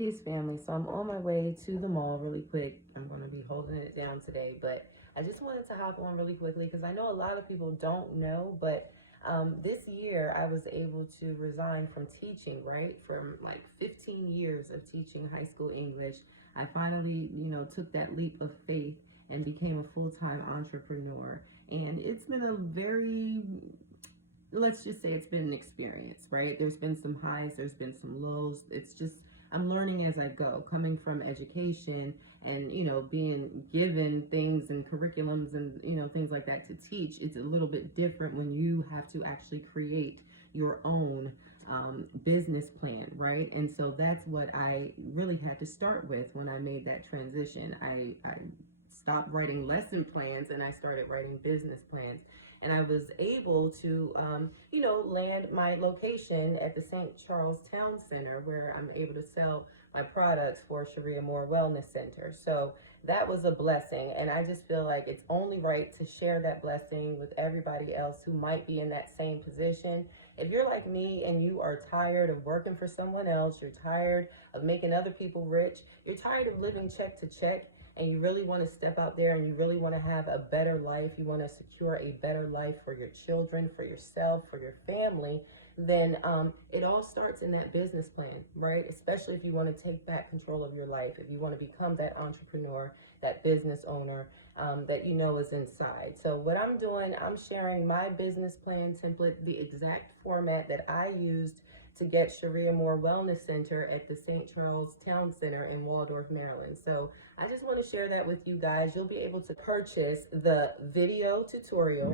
Peace, family. So I'm on my way to the mall really quick. I'm going to be holding it down today, but I just wanted to hop on really quickly because I know a lot of people don't know, but this year I was able to resign from teaching, right? From like 15 years of teaching high school English. I finally, took that leap of faith and became a full-time entrepreneur. And it's been a very, let's just say it's been an experience, right? There's been some highs, there's been some lows. It's just, I'm learning as I go, coming from education and, being given things and curriculums and, things like that to teach. It's a little bit different when you have to actually create your own business plan, right? And so that's what I really had to start with when I made that transition. I stopped writing lesson plans and I started writing business plans. And I was able to, land my location at the St. Charles Town Center where I'm able to sell my products for Sharia Moore Wellness Center. So that was a blessing. And I just feel like it's only right to share that blessing with everybody else who might be in that same position. If you're like me and you are tired of working for someone else, you're tired of making other people rich, you're tired of living check to check, and you really want to step out there and you really want to have a better life, you want to secure a better life for your children, for yourself, for your family, then it all starts in that business plan, right? Especially if you want to take back control of your life, if you want to become that entrepreneur, that business owner that is inside. So what I'm doing, I'm sharing my business plan template, the exact format that I used to get Sharia Moore Wellness Center at the St. Charles Town Center in Waldorf, Maryland. So I just want to share that with you guys. You'll be able to purchase the video tutorial,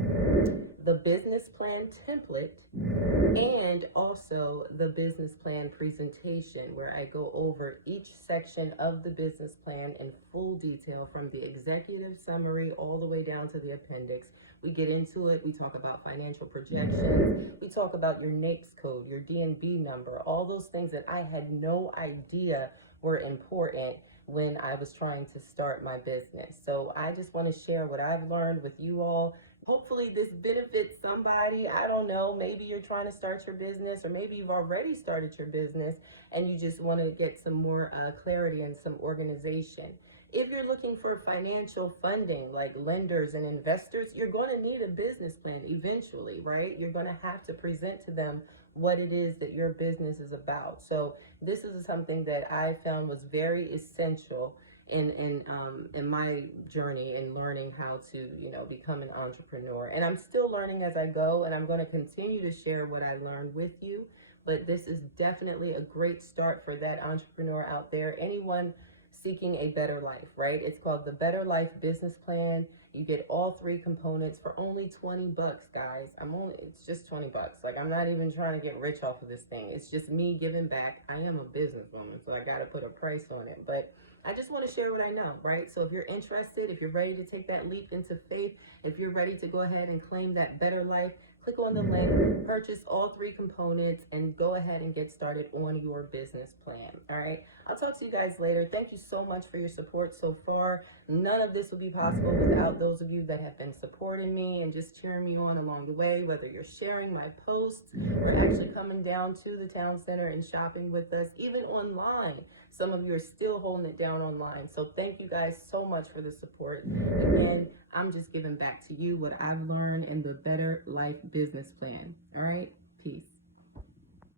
the business plan template, and also the business plan presentation where I go over each section of the business plan in full detail from the executive summary all the way down to the appendix. We get into it. We talk about financial projections. We talk about your NAICS code, your DNB number, all those things that I had no idea were important when I was trying to start my business. So I just want to share what I've learned with you all. Hopefully this benefits somebody. I don't know, maybe you're trying to start your business, or maybe you've already started your business and you just want to get some more clarity and some organization. If you're looking for financial funding, like lenders and investors, you're going to need a business plan eventually, right? You're going to have to present to them what it is that your business is about. So this is something that I found was very essential in my journey in learning how to, become an entrepreneur. And I'm still learning as I go, and I'm going to continue to share what I learned with you. But this is definitely a great start for that entrepreneur out there. Anyone seeking a better life, right? It's called the Better Life Business Plan. You get all three components for only 20 bucks, guys. It's just 20 bucks. Like, I'm not even trying to get rich off of this thing. It's just me giving back. I am a businesswoman, so I got to put a price on it. But I just want to share what I know, right? So if you're interested, if you're ready to take that leap into faith, if you're ready to go ahead and claim that better life, click on the link, purchase all three components, and go ahead and get started on your business plan, all right? I'll talk to you guys later. Thank you so much for your support so far. None of this would be possible without those of you that have been supporting me and just cheering me on along the way, whether you're sharing my posts or actually coming down to the town center and shopping with us, even online. Some of you are still holding it down online. So thank you guys so much for the support. Again, I'm just giving back to you what I've learned in the Better Life Business Plan. All right? Peace.